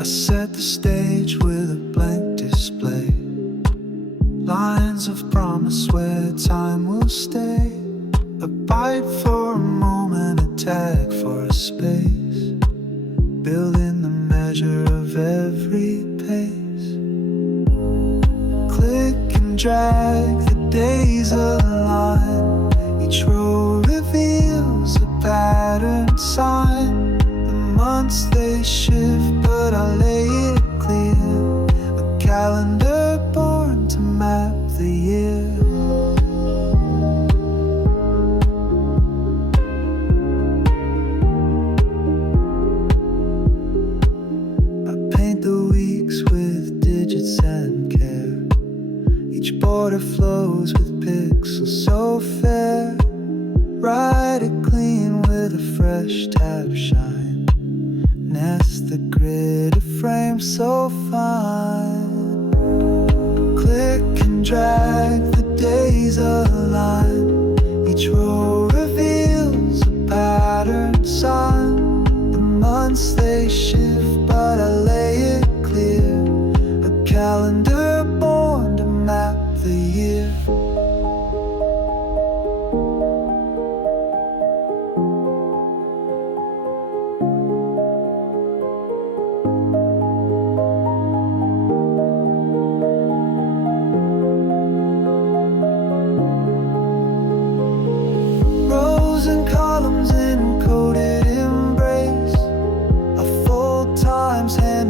I set the stage with a blank display, lines of promise where time will stay. A bite for a moment, a tag for a space, building the measure of every pace. Click and drag, the days align. Each row reveals a pattern sign. The months they shift, but I lay it clear. A calendar born to map the year. Each border flows with pixels so fair. Write it clean with a fresh tab shine. Nest the grid, a frame so fine. Click and drag, the days align. Each row reveals a pattern sign. The months they shift, but I lay it clear. A calendar born to map the year. Rows and columns in encoded embrace. I fold times hand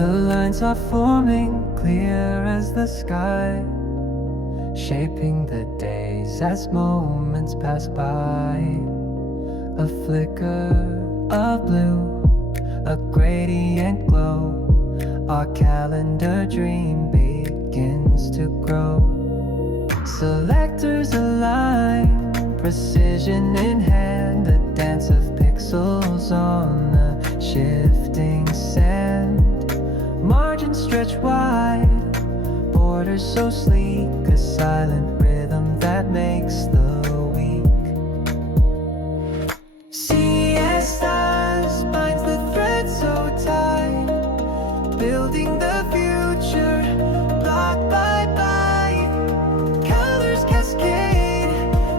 The lines are forming, clear as the sky, shaping the days as moments pass by. A flicker of blue, a gradient glow, our calendar dream begins to grow. Selectors align, precision in hand, a dance of pixels on a shifting sand. Margins stretch wide, borders so sleek, a silent rhythm that makes the week. CSS binds the thread so tight, building the future, block by bite. Colors cascade,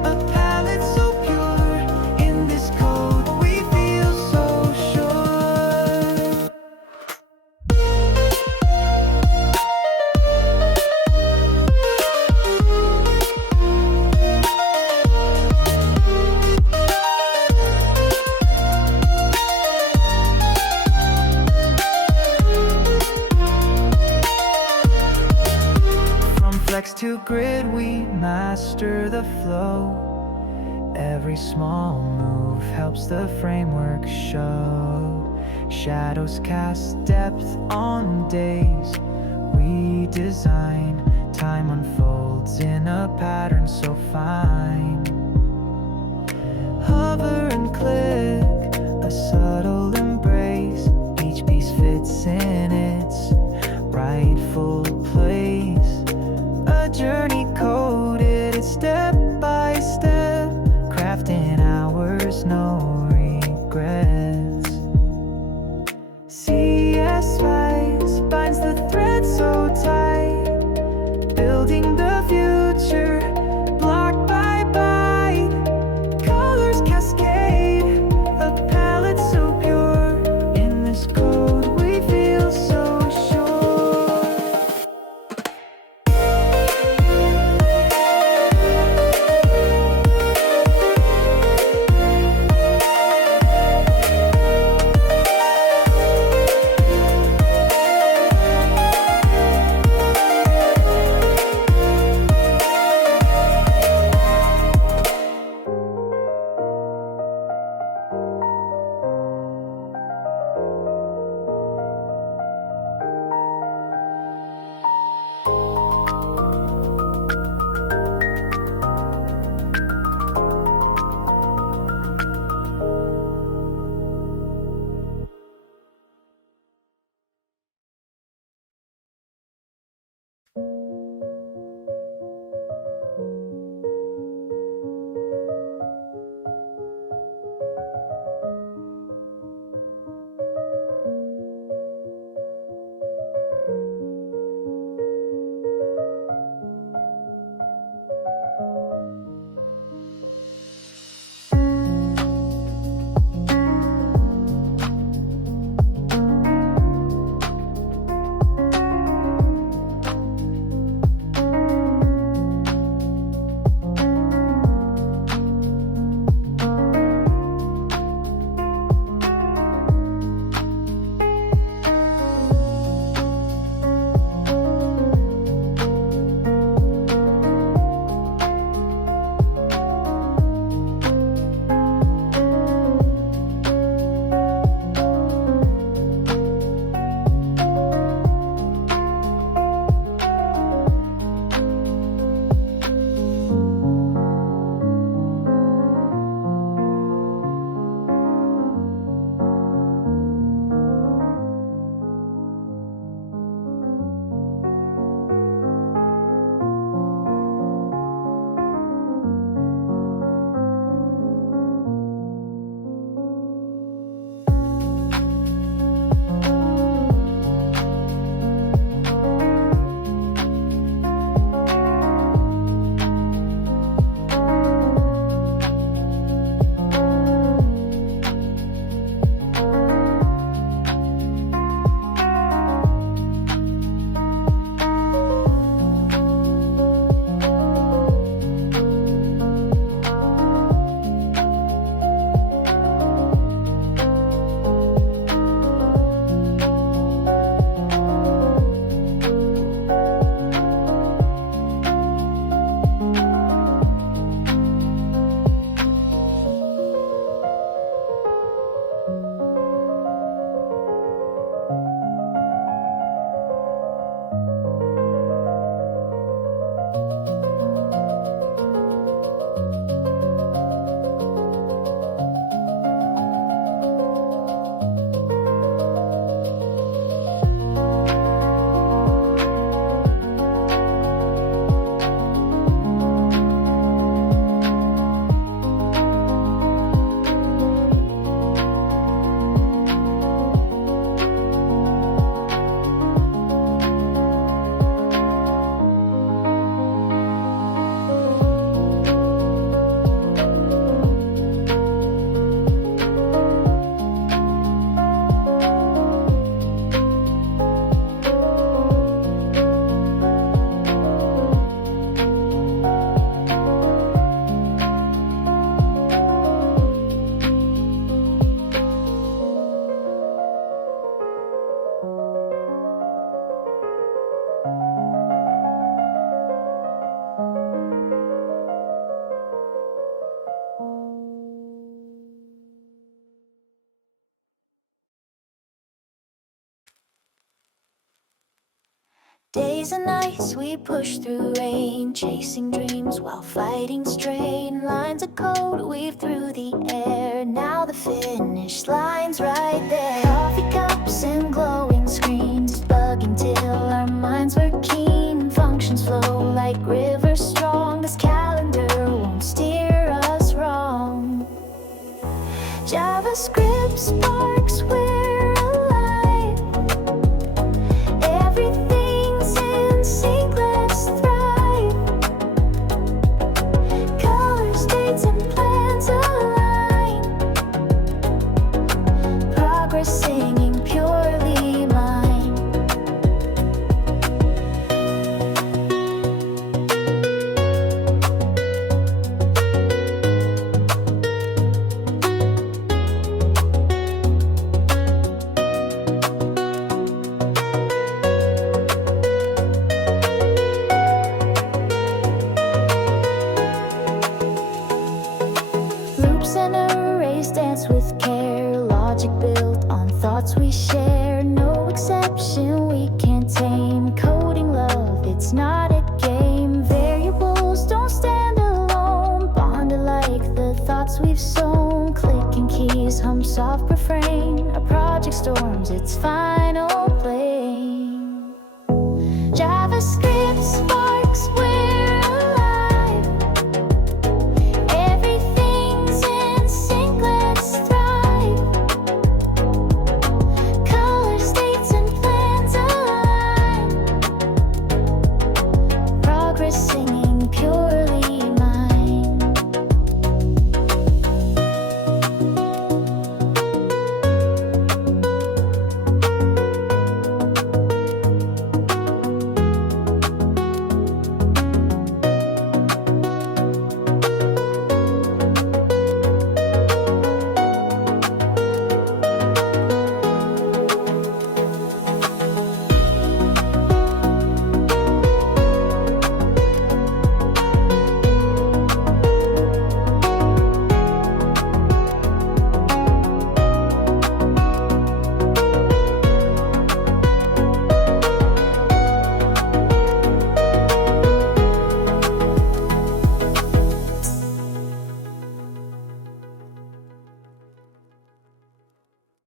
a palette so pure. In this code we feel so sure. Flex to grid, we master the flow. Every small move helps the framework show. Shadows cast depth on days we design. Time unfolds in a pattern so fine. Hover and click, a subtle embrace. Each piece fits in its rightful place. A journey coded, it's step by step, crafting hours, no regrets. CSS binds the thread so tight, building the future, block by bite. Colors cascade, a Days and nights we push through rain, chasing dreams while fighting strain. Lines of code weave through the air, now the finish line's right there. Coffee cups and glowing screens, bugging till our minds were keen. Functions flow like rivers strong, this calendar won't steer us wrong. JavaScript sparks, we're alive. Everything's in sync, let's thrive. Colors, dates, and plans align. Progress singing purely mine. Loops and arrays dance with care, logic built on thoughts we share. No exception we can't tame, coding love, it's not a game. Variables don't stand alone, bonded like the thoughts we've sown. Clicking keys hum soft refrain, a project storms its final play.